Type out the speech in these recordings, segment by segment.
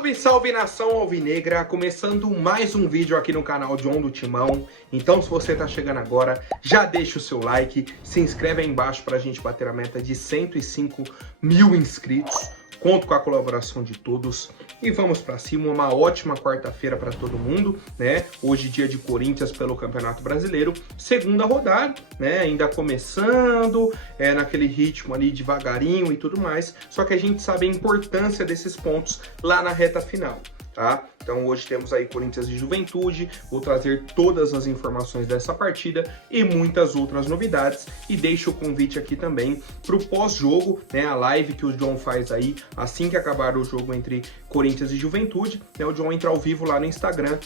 Salve, salve nação alvinegra, começando mais um vídeo aqui no canal John do Timão. Então se você tá chegando agora, já deixa o seu like, se inscreve aí embaixo pra gente bater a meta de 105 mil inscritos. Conto com a colaboração de todos e vamos pra cima. Uma ótima quarta-feira pra todo mundo, né? Hoje dia de Corinthians pelo Campeonato Brasileiro, segunda rodada, né? Ainda começando, naquele ritmo ali devagarinho e tudo mais. Só que a gente sabe a importância desses pontos lá na reta final, tá? Então hoje temos aí Corinthians e Juventude, vou trazer todas as informações dessa partida e muitas outras novidades, e deixo o convite aqui também para o pós-jogo, né, a live que o John faz aí assim que acabar o jogo entre Corinthians e Juventude, né, o John entra ao vivo lá no Instagram,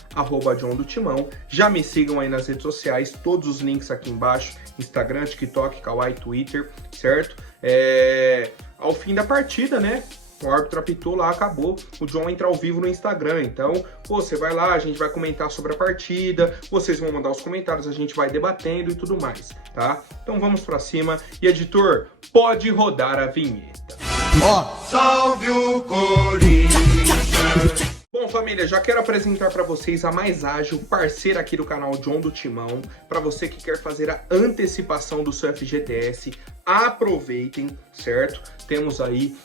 @John do Timão. Já me sigam aí nas redes sociais, todos os links aqui embaixo, Instagram, TikTok, Kawaii, Twitter, certo? Ao fim da partida, né, o árbitro apitou lá, acabou, o John entra ao vivo no Instagram, então você vai lá, a gente vai comentar sobre a partida, vocês vão mandar os comentários, a gente vai debatendo e tudo mais, tá? Então vamos pra cima, e editor, pode rodar a vinheta. Salve o Corinthians! Bom, família, já quero apresentar para vocês a Mais Ágil, parceira aqui do canal John do Timão. Para você que quer fazer a antecipação do seu FGTS, aproveitem, certo? Temos aí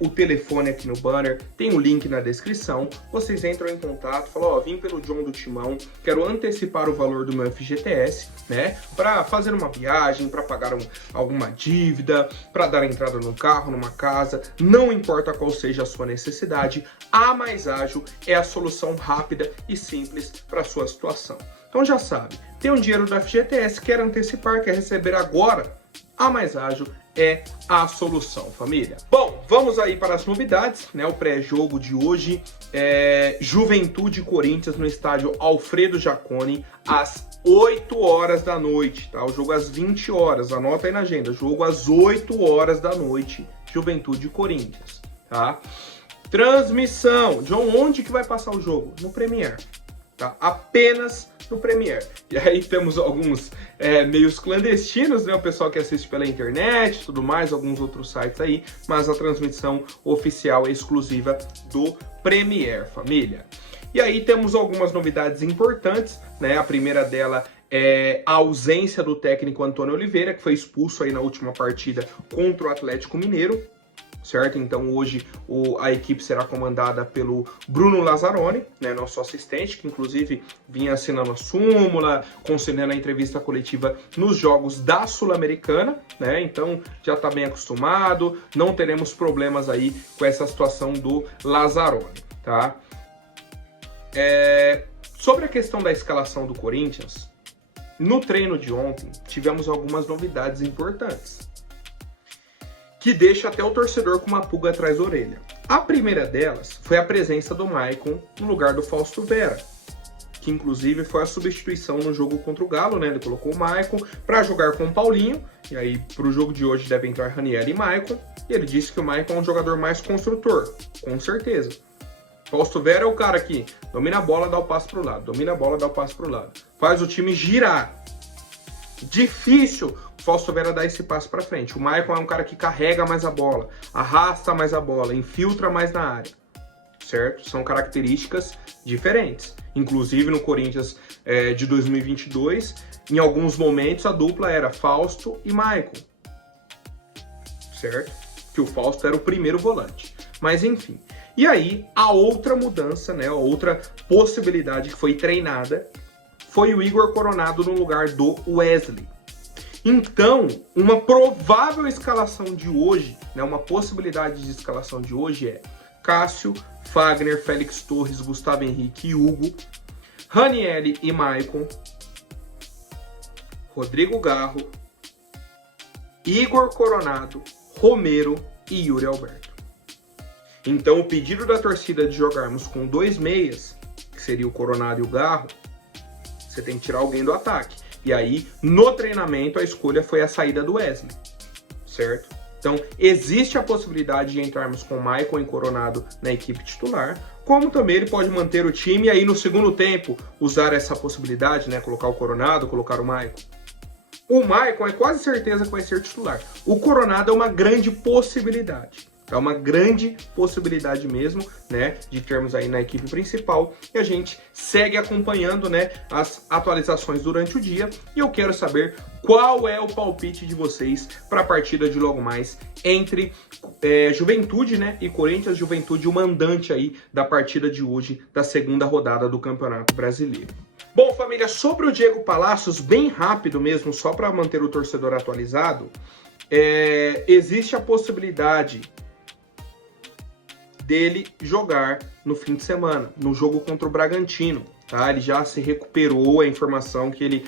o telefone aqui no banner, tem o link na descrição. Vocês entram em contato, falam, ó, vim pelo John do Timão, quero antecipar o valor do meu FGTS, né? Para fazer uma viagem, para pagar alguma dívida, para dar entrada num carro, numa casa, não importa qual seja a sua necessidade, a Mais Ágil é a solução rápida e simples para a sua situação. Então já sabe, tem um dinheiro do FGTS, quer antecipar, quer receber agora, a Mais Ágil é a solução, família. Bom, vamos aí para as novidades, né? O pré-jogo de hoje é Juventude e Corinthians no estádio Alfredo Jaconi, às 8 horas da noite, tá? O jogo às 20 horas, anota aí na agenda, jogo às 8 horas da noite, Juventude e Corinthians, tá? Transmissão, John, onde que vai passar o jogo? No Premiere, tá? Apenas no Premiere. E aí temos alguns meios clandestinos, né? O pessoal que assiste pela internet, tudo mais, alguns outros sites aí, mas a transmissão oficial é exclusiva do Premiere, família. E aí temos algumas novidades importantes, né? A primeira dela é a ausência do técnico Antônio Oliveira, que foi expulso aí na última partida contra o Atlético Mineiro, certo? Então hoje a equipe será comandada pelo Bruno Lazzaroni, né, nosso assistente, que inclusive vinha assinando a súmula, concedendo a entrevista coletiva nos jogos da Sul-Americana, né? Então já está bem acostumado, não teremos problemas aí com essa situação do Lazzaroni, tá? Sobre a questão da escalação do Corinthians, no treino de ontem tivemos algumas novidades importantes, que deixa até o torcedor com uma pulga atrás da orelha. A primeira delas foi a presença do Maicon no lugar do Fausto Vera, que inclusive foi a substituição no jogo contra o Galo, né? Ele colocou o Maicon para jogar com o Paulinho, e aí para o jogo de hoje deve entrar Ranieri e Maicon, e ele disse que o Maicon é um jogador mais construtor, com certeza. Fausto Vera é o cara que domina a bola, dá o passe para o lado, domina a bola, dá o passe para o lado, faz o time girar. Difícil o Fausto Vera dar esse passo para frente. O Maicon é um cara que carrega mais a bola, arrasta mais a bola, infiltra mais na área, certo? São características diferentes. Inclusive no Corinthians de 2022, em alguns momentos a dupla era Fausto e Maicon, certo? Que o Fausto era o primeiro volante. Mas enfim. E aí a outra mudança, né? A outra possibilidade que foi treinada foi o Igor Coronado no lugar do Wesley. Então, uma provável escalação de hoje, né, uma possibilidade de escalação de hoje é Cássio, Fagner, Félix Torres, Gustavo Henrique e Hugo, Ranieri e Maicon, Rodrigo Garro, Igor Coronado, Romero e Yuri Alberto. Então, o pedido da torcida de jogarmos com 2 meias, que seria o Coronado e o Garro, você tem que tirar alguém do ataque. E aí, no treinamento, a escolha foi a saída do Wesley, certo? Então, existe a possibilidade de entrarmos com o Maicon e Coronado na equipe titular, como também ele pode manter o time e aí no segundo tempo usar essa possibilidade, né? Colocar o Coronado, colocar o Maicon. O Maicon é quase certeza que vai ser titular. O Coronado é uma grande possibilidade. É uma grande possibilidade mesmo, né, de termos aí na equipe principal, e a gente segue acompanhando, né, as atualizações durante o dia, e eu quero saber qual é o palpite de vocês para a partida de logo mais entre Juventude, né, e Corinthians. Juventude, o mandante aí da partida de hoje, da segunda rodada do Campeonato Brasileiro. Bom, família, sobre o Diego Palacios, bem rápido mesmo, só para manter o torcedor atualizado, existe a possibilidade dele jogar no fim de semana, no jogo contra o Bragantino, tá? Ele já se recuperou, a informação que ele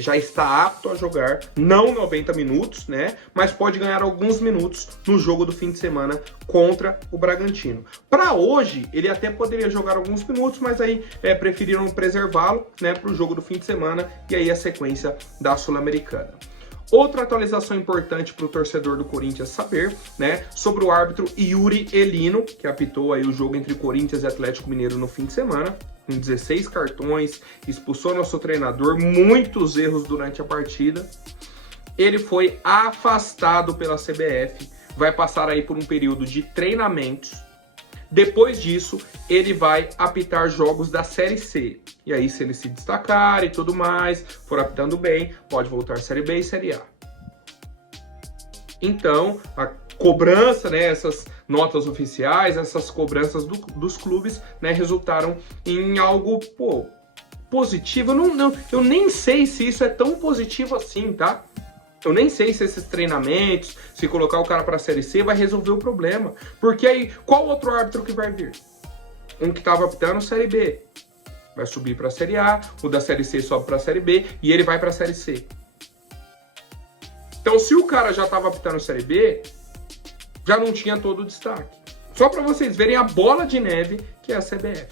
já está apto a jogar, não 90 minutos, né? Mas pode ganhar alguns minutos no jogo do fim de semana contra o Bragantino. Para hoje, ele até poderia jogar alguns minutos, mas aí preferiram preservá-lo, né, para o jogo do fim de semana e aí a sequência da Sul-Americana. Outra atualização importante para o torcedor do Corinthians saber, né, sobre o árbitro Yuri Elino, que apitou aí o jogo entre Corinthians e Atlético Mineiro no fim de semana, com 16 cartões, expulsou nosso treinador, muitos erros durante a partida. Ele foi afastado pela CBF, vai passar aí por um período de treinamentos. Depois disso, ele vai apitar jogos da Série C. E aí, se ele se destacar e tudo mais, for apitando bem, pode voltar à Série B e Série A. Então, a cobrança, né, essas notas oficiais, essas cobranças dos clubes, né, resultaram em algo, positivo. Eu nem sei se isso é tão positivo assim, tá? Eu nem sei se esses treinamentos, se colocar o cara para a Série C, vai resolver o problema. Porque aí, qual outro árbitro que vai vir? Um que estava apitando Série B vai subir para a Série A, o da Série C sobe para a Série B e ele vai para a Série C. Então, se o cara já estava apitando Série B, já não tinha todo o destaque. Só para vocês verem a bola de neve que é a CBF,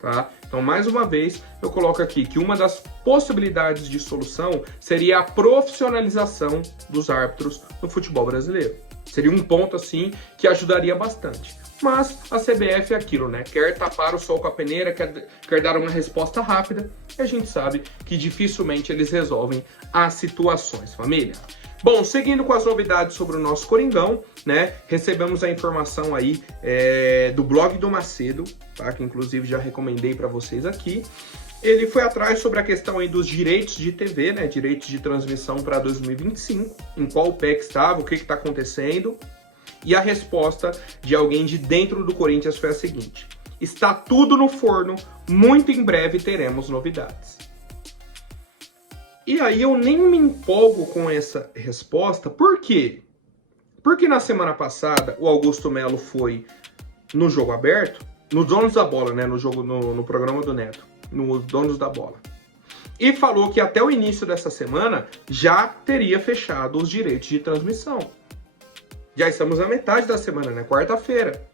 tá? Então, mais uma vez, eu coloco aqui que uma das possibilidades de solução seria a profissionalização dos árbitros no futebol brasileiro. Seria um ponto, assim, que ajudaria bastante. Mas a CBF é aquilo, né? Quer tapar o sol com a peneira, quer dar uma resposta rápida, e a gente sabe que dificilmente eles resolvem as situações, família. Bom, seguindo com as novidades sobre o nosso Coringão, né? Recebemos a informação aí do blog do Macedo, tá? Que inclusive já recomendei para vocês aqui. Ele foi atrás sobre a questão aí dos direitos de TV, né? Direitos de transmissão para 2025, em qual pé que estava, o que está acontecendo. E a resposta de alguém de dentro do Corinthians foi a seguinte: está tudo no forno, muito em breve teremos novidades. E aí eu nem me empolgo com essa resposta, por quê? Porque na semana passada o Augusto Melo foi no Jogo Aberto, no Donos da Bola, né, no programa do Neto, no Donos da Bola, e falou que até o início dessa semana já teria fechado os direitos de transmissão. Já estamos na metade da semana, né, quarta-feira.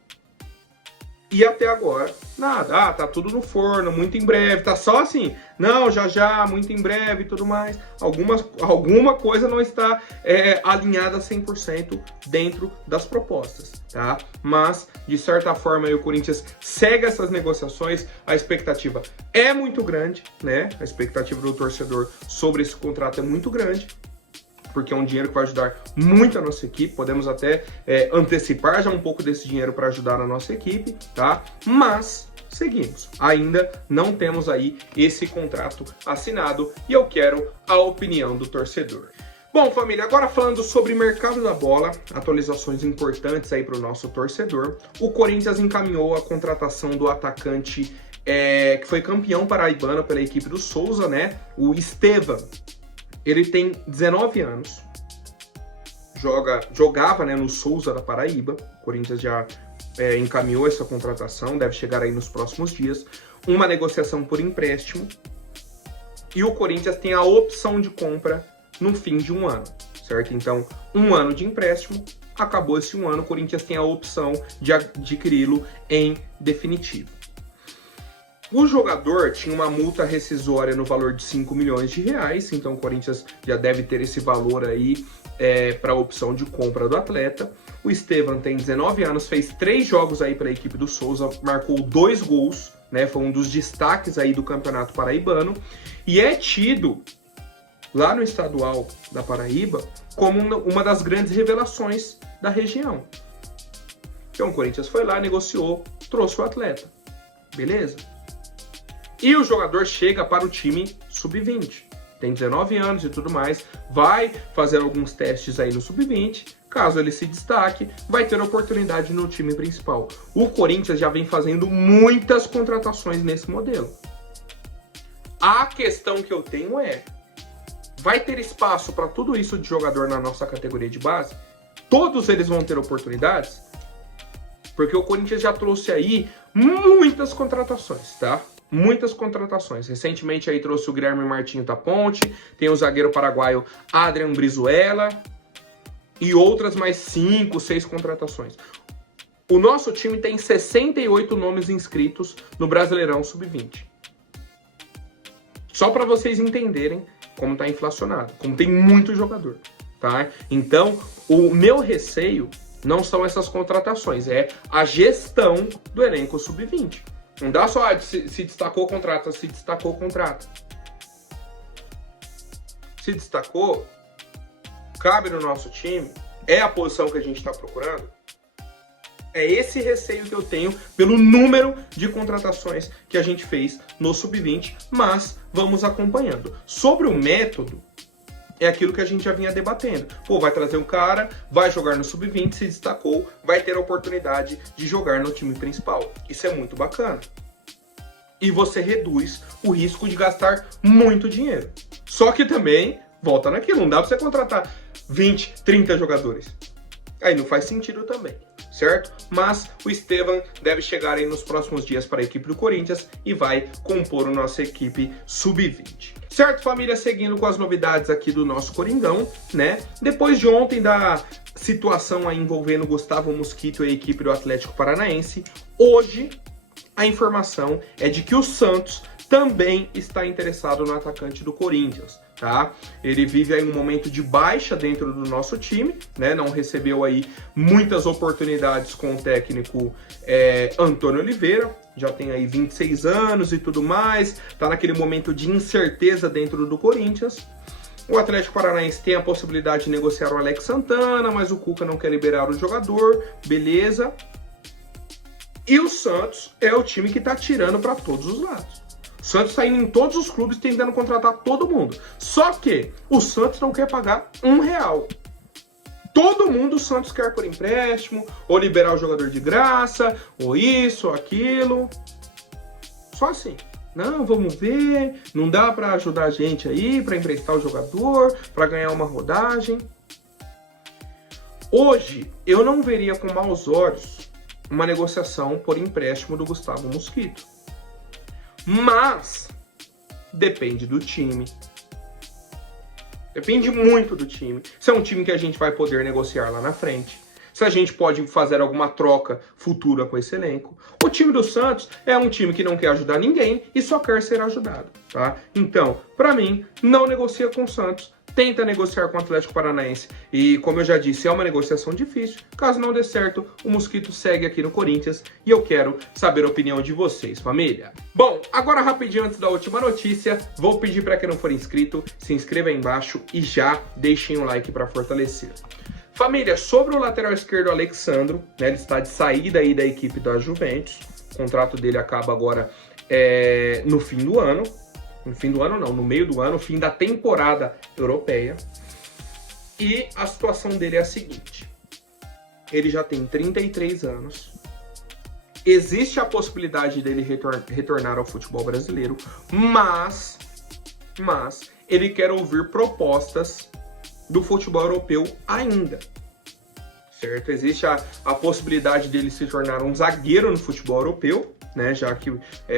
E até agora, nada. Tá tudo no forno, muito em breve. Tá só assim, não, já, muito em breve e tudo mais. Alguma coisa não está alinhada 100% dentro das propostas, tá? Mas, de certa forma, aí, o Corinthians segue essas negociações. A expectativa é muito grande, né? A expectativa do torcedor sobre esse contrato é muito grande, porque é um dinheiro que vai ajudar muito a nossa equipe. Podemos até antecipar já um pouco desse dinheiro para ajudar a nossa equipe, tá? Mas seguimos. Ainda não temos aí esse contrato assinado e eu quero a opinião do torcedor. Bom, família, agora falando sobre mercado da bola, atualizações importantes aí para o nosso torcedor. O Corinthians encaminhou a contratação do atacante que foi campeão paraibano pela equipe do Souza, né? O Estevam. Ele tem 19 anos, jogava, né, no Souza da Paraíba. O Corinthians já encaminhou essa contratação, deve chegar aí nos próximos dias. Uma negociação por empréstimo. E o Corinthians tem a opção de compra no fim de um ano, certo? Então, um ano de empréstimo, acabou esse um ano, o Corinthians tem a opção de adquiri-lo em definitivo. O jogador tinha uma multa rescisória no valor de 5 milhões de reais, então o Corinthians já deve ter esse valor aí para a opção de compra do atleta. O Estevam tem 19 anos, fez 3 jogos aí para a equipe do Souza, marcou 2 gols, né? Foi um dos destaques aí do Campeonato Paraibano e é tido lá no estadual da Paraíba como uma das grandes revelações da região. Então o Corinthians foi lá, negociou, trouxe o atleta. Beleza? E o jogador chega para o time sub-20. Tem 19 anos e tudo mais, vai fazer alguns testes aí no sub-20, caso ele se destaque, vai ter oportunidade no time principal. O Corinthians já vem fazendo muitas contratações nesse modelo. A questão que eu tenho é, vai ter espaço para tudo isso de jogador na nossa categoria de base? Todos eles vão ter oportunidades? Porque o Corinthians já trouxe aí muitas contratações, tá? Muitas contratações. Recentemente aí trouxe o Guilherme Martinho da Ponte, tem o zagueiro paraguaio Adrian Brizuela e outras mais 5, 6 contratações. O nosso time tem 68 nomes inscritos no Brasileirão Sub-20. Só para vocês entenderem como tá inflacionado, como tem muito jogador, tá? Então, o meu receio não são essas contratações, é a gestão do elenco Sub-20. Não dá só se destacou, contrata, se destacou, contrata. Se destacou, cabe no nosso time, é a posição que a gente está procurando. É esse receio que eu tenho pelo número de contratações que a gente fez no Sub-20, mas vamos acompanhando. Sobre o método, é aquilo que a gente já vinha debatendo. Pô, vai trazer um cara, vai jogar no Sub-20, se destacou, vai ter a oportunidade de jogar no time principal. Isso é muito bacana. E você reduz o risco de gastar muito dinheiro. Só que também, volta naquilo, não dá pra você contratar 20, 30 jogadores. Aí não faz sentido também, certo? Mas o Estevam deve chegar aí nos próximos dias para a equipe do Corinthians e vai compor a nossa equipe Sub-20. Certo, família? Seguindo com as novidades aqui do nosso Coringão, né? Depois de ontem da situação aí envolvendo Gustavo Mosquito e a equipe do Atlético Paranaense, hoje a informação é de que o Santos também está interessado no atacante do Corinthians, tá? Ele vive aí um momento de baixa dentro do nosso time, né? Não recebeu aí muitas oportunidades com o técnico Antônio Oliveira, já tem aí 26 anos e tudo mais, tá naquele momento de incerteza dentro do Corinthians. O Atlético Paranaense tem a possibilidade de negociar o Alex Santana, mas o Cuca não quer liberar o jogador, beleza. E o Santos é o time que tá tirando para todos os lados. O Santos tá indo em todos os clubes tentando contratar todo mundo. Só que o Santos não quer pagar R$1. Todo mundo o Santos quer por empréstimo, ou liberar o jogador de graça, ou isso, ou aquilo. Só assim. Não, vamos ver, não dá para ajudar a gente aí, para emprestar o jogador, para ganhar uma rodagem. Hoje, eu não veria com maus olhos uma negociação por empréstimo do Gustavo Mosquito. Mas depende do time. Depende muito do time. Se é um time que a gente vai poder negociar lá na frente. Se a gente pode fazer alguma troca futura com esse elenco. O time do Santos é um time que não quer ajudar ninguém e só quer ser ajudado, tá? Então, para mim, não negocia com o Santos. Tenta negociar com o Atlético Paranaense. E, como eu já disse, é uma negociação difícil. Caso não dê certo, o Mosquito segue aqui no Corinthians. E eu quero saber a opinião de vocês, família. Bom, agora rapidinho antes da última notícia, vou pedir para quem não for inscrito, se inscreva aí embaixo e já deixem um like para fortalecer. Família, sobre o lateral esquerdo Alexandro, né, ele está de saída aí da equipe da Juventus. O contrato dele acaba agora no fim do ano. No fim do ano não, no meio do ano, fim da temporada europeia. E a situação dele é a seguinte. Ele já tem 33 anos. Existe a possibilidade dele retornar ao futebol brasileiro, mas ele quer ouvir propostas do futebol europeu ainda. Certo? Existe a possibilidade dele se tornar um zagueiro no futebol europeu, né? Já que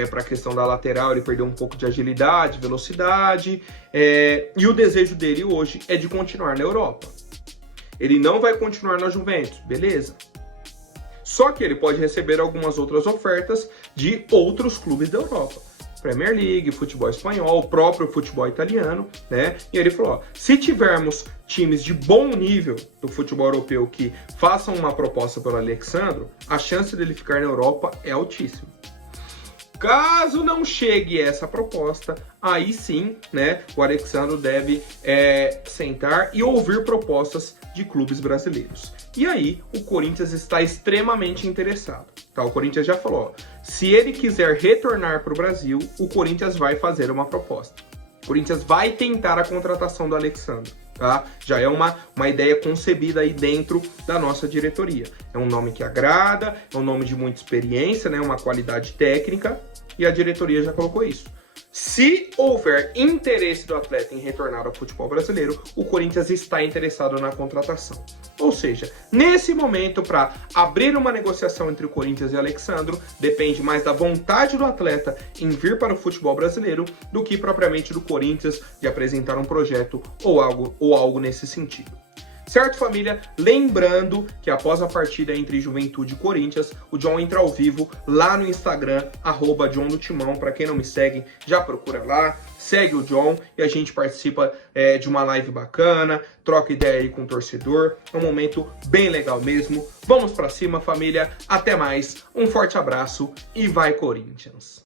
para a questão da lateral ele perdeu um pouco de agilidade, velocidade, e o desejo dele hoje é de continuar na Europa. Ele não vai continuar na Juventus, beleza? Só que ele pode receber algumas outras ofertas de outros clubes da Europa. Premier League, futebol espanhol, próprio futebol italiano, né? E ele falou, ó, se tivermos times de bom nível do futebol europeu que façam uma proposta pelo Alexandro, a chance dele ficar na Europa é altíssima. Caso não chegue essa proposta, aí sim, né, o Alexandro deve sentar e ouvir propostas de clubes brasileiros. E aí, o Corinthians está extremamente interessado. Tá? O Corinthians já falou, ó, se ele quiser retornar para o Brasil, o Corinthians vai fazer uma proposta. O Corinthians vai tentar a contratação do Alexandro. Tá? Já é uma ideia concebida aí dentro da nossa diretoria. É um nome que agrada, é um nome de muita experiência, né? Uma qualidade técnica, e a diretoria já colocou isso. Se houver interesse do atleta em retornar ao futebol brasileiro, o Corinthians está interessado na contratação. Ou seja, nesse momento, para abrir uma negociação entre o Corinthians e o Alexandro, depende mais da vontade do atleta em vir para o futebol brasileiro do que propriamente do Corinthians de apresentar um projeto ou algo nesse sentido. Certo, família? Lembrando que após a partida entre Juventude e Corinthians, o John entra ao vivo lá no Instagram, @John do Timão. Para quem não me segue, já procura lá, segue o John e a gente participa de uma live bacana, troca ideia aí com o torcedor. É um momento bem legal mesmo. Vamos para cima, família. Até mais. Um forte abraço e vai, Corinthians!